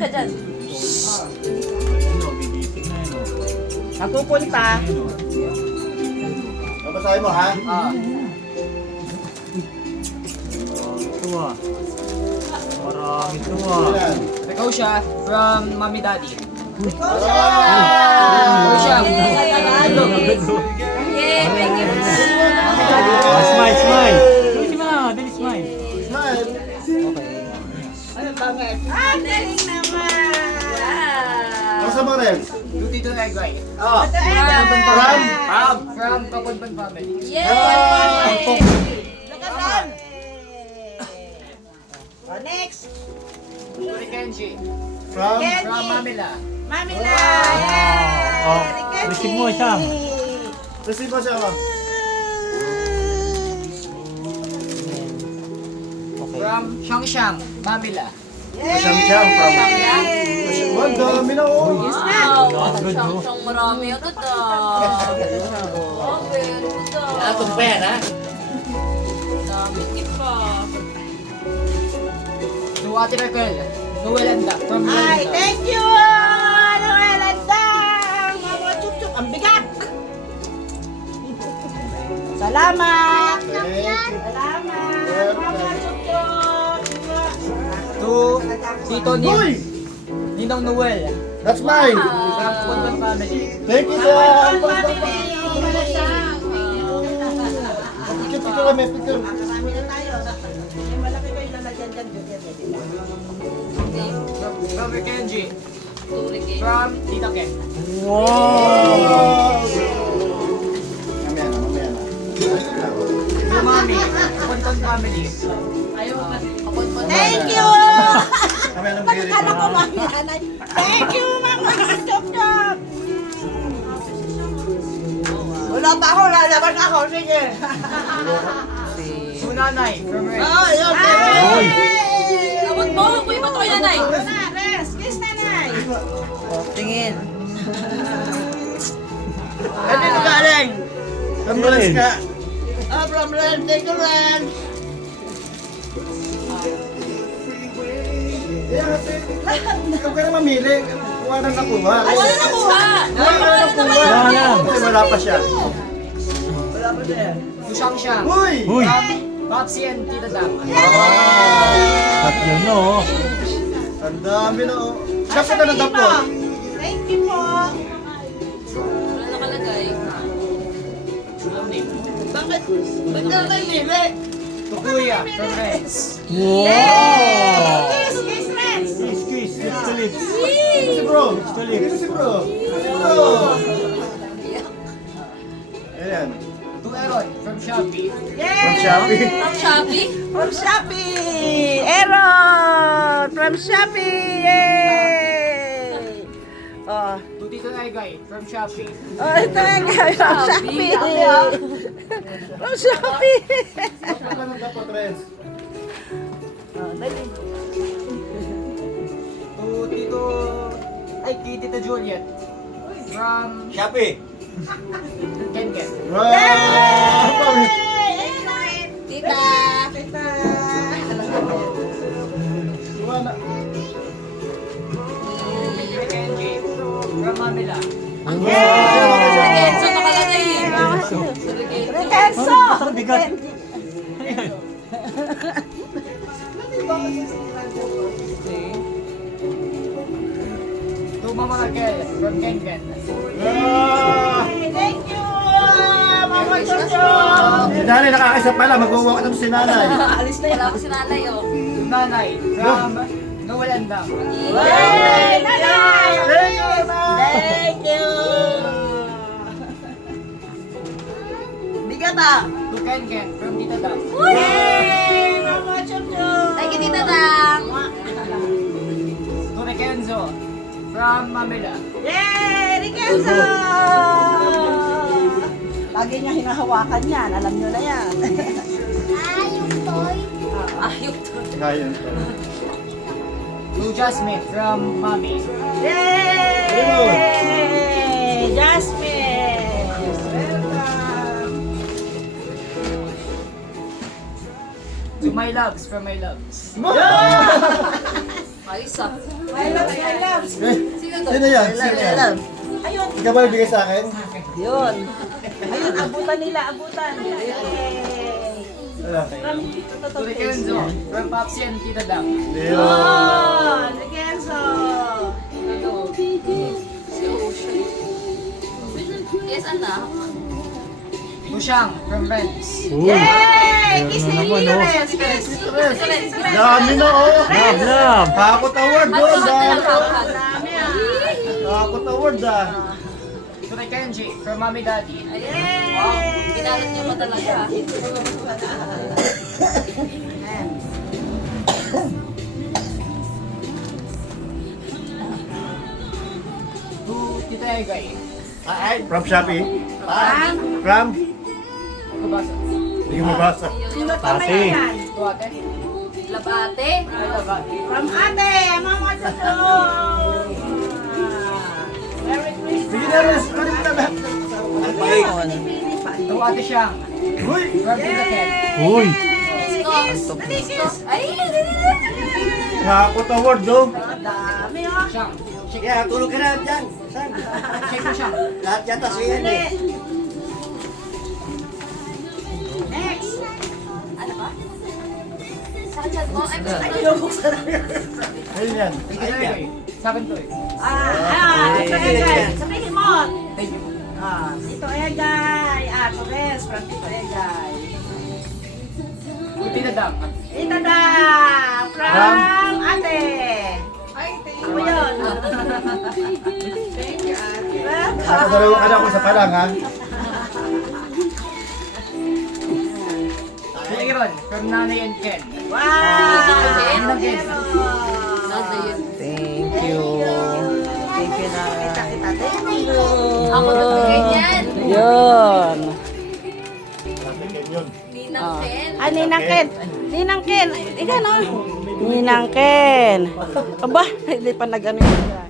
ka dyan. Napupunta. Babasahin mo, ha? Tuwa. Marami tuwa. Ilan? Ikaw siya from Mommy Daddy. Yay! Thank you. Smile, smile. Dali ma, dali smile. Smile. Ah, galing naman. Asa mo rin? Tito Negay. From Kapudban family. Yay! Lakasan. Next. Turi Kenji. From? From Mamila. Mami na. Oh, receive mo siya. Receive mo siya, ma. From Shangshang. Mamila. Siyam-siyam from... Ang dami na, oh. Wow! Siyang marami agad ah. Oh, very good ah. Atong pa yan, ha? Dami pa. To Ate Raquel. Nuwelanda. From Ay, Nuwelanda. thank you. Noel and Dang. Mama Chup-Chup. Ang bigat. Salamat. Salamat. Mama Chup-Chup. To Tito Uy! Ninong Noel. That's mine. From Kapudban family. Thank you, sir. Family. Picture kami, picture. Marami na tayo. Malaki ko yung lalagyan dyan. From Kenji. Turik eh. From Tita Ken. Wow! Mamaya na, mamaya na. To Mami. Kapudban family. Thank you. Mamaya na Bakit mag-irit. kala ko mami nanay? Thank you, Mama Chup-Chup. Wala pa ako, lalaban ako. Sige. To Nanay. From Red. Yun. Uy. Abot mo! Kuya, ba't ako yung nanay? Rest. Kiss nanay. Tingin. Ano yung galing? Ambulance ka. From Ren. Thank you, Ren. Ikaw ka na mamili. Kuha na nakuha. Wala na kuha! Kuha ka na nakuha. Wala na. Kasi wala pa siya. To Shangshang. Uy! Uy. Popsi and Tita Dam. At yun no. Ang dami na, oh. Siya pa na nagdapot. Thank you po. Wala nakalagay. Bakit? Ba't na kayo nili? To Kuya. From Reds. Wow. Kiss, kiss, Ren. Kiss, kiss. Lips to lips. Ito si bro. Lips to lips. Ito si bro. Si bro. Ayan. To Eron. From Shopee. From Shopee. From Shopee? From Shopee! Aaron! From Shopee! Yay! Oh, To Tito Negay. From Shopee. oh ito yung guys, from Shopee! From Shopee! Siya pa na nagdapot, Renz. Oh, dali. To Tito... Ay, kay Tita Juliet. From Shopee. Ken Ken. Wow! Tita! Tita! Kuha na. Tito Kenji. From Mamila. Kenzo nakalagay eh. Rikenzo! Bigat. To Mama Raquel. From Ken Ken. Ah! Thank you! Mama Jojo! Si nanay nakakaisa pala. Mag-walk up si nanay. Alis na Wala ko si nanay oh. To Nanay. From Noel and Dam. Yay! Nanay! Thank you, nanay. Thank you! Bigat ah! To Ken Ken. From Tita Dam. Yay! Mama Jojo! Thank you, Tita Dang! To Rikenzo. From Mamila. Yay! Rikenzo! Lagi niya hinahawakan yan. Alam niyo na yan. Ayok to. Kaya to. To Jasmine. From Mami. Yay! Jasmine! Welcome! To my loves. From my loves. Ayos ah. My loves. Sino to? Sino yan? Sino yan? Ayun, Ikaw ba bigay sa akin? yun. Ayun, abutan nila, abutan. Yay! Wala. From Tito Toto To the Face. Kenzo. From Popsi and Tita Dam. Leo. Oh, Kenzo. Si Ocean. Yes, anak. Bushang from Renz. Uy. Yay! Kiss ni naman, oh. Ires, kiss. Dami na oh. Love, love. Hakot award oh. Hot na Dami. lang hot. Dami ah. Hakot award ah. To the Kenji from Mommy Daddy. Yay! Wow, kinalat niyo pa talaga. To Tita Egay. From Shopee. From? Kubasa. Hindi ko mabasa. Sino pa Ate. may yan? To Ate. Labate. I love Ate. From ate, mama Toto. Merry Christmas. Sige na rin. Kunin mo na lahat. Pili pa. To Ate Siyang. Uy. From Tita Ken. Uy. Gusto. Ay, Hakot award oh. Dami oh. Siyang. Kaya tulog ka na dyan. Saan? Shake mo Siyang. Lahat yata siya yan eh. Next. ano ba? Sa chat mo? Ay, Ayun yan. Tita Egay. Sa akin to eh. Ito Egay. Sabihin mo. Thank you. Ito Egay. Torres, from Tito Egay. To Tita Dam. Ito da. From ate. Ay, ako yun. Thank you, ate. Nakadalawa ka na ako sa palang ha. To Aaron from Nanay and Ken. Wow! Ninang Ken. Nada yun. Thank you. Thank you na. Kita, thank you. Ako nagbigay niyan. Yun. Ninang Ken. Ah, Ninang Ken. Ninang Ken. Ika no? Ninang Ken. Aba, hindi pa nag-ano yun.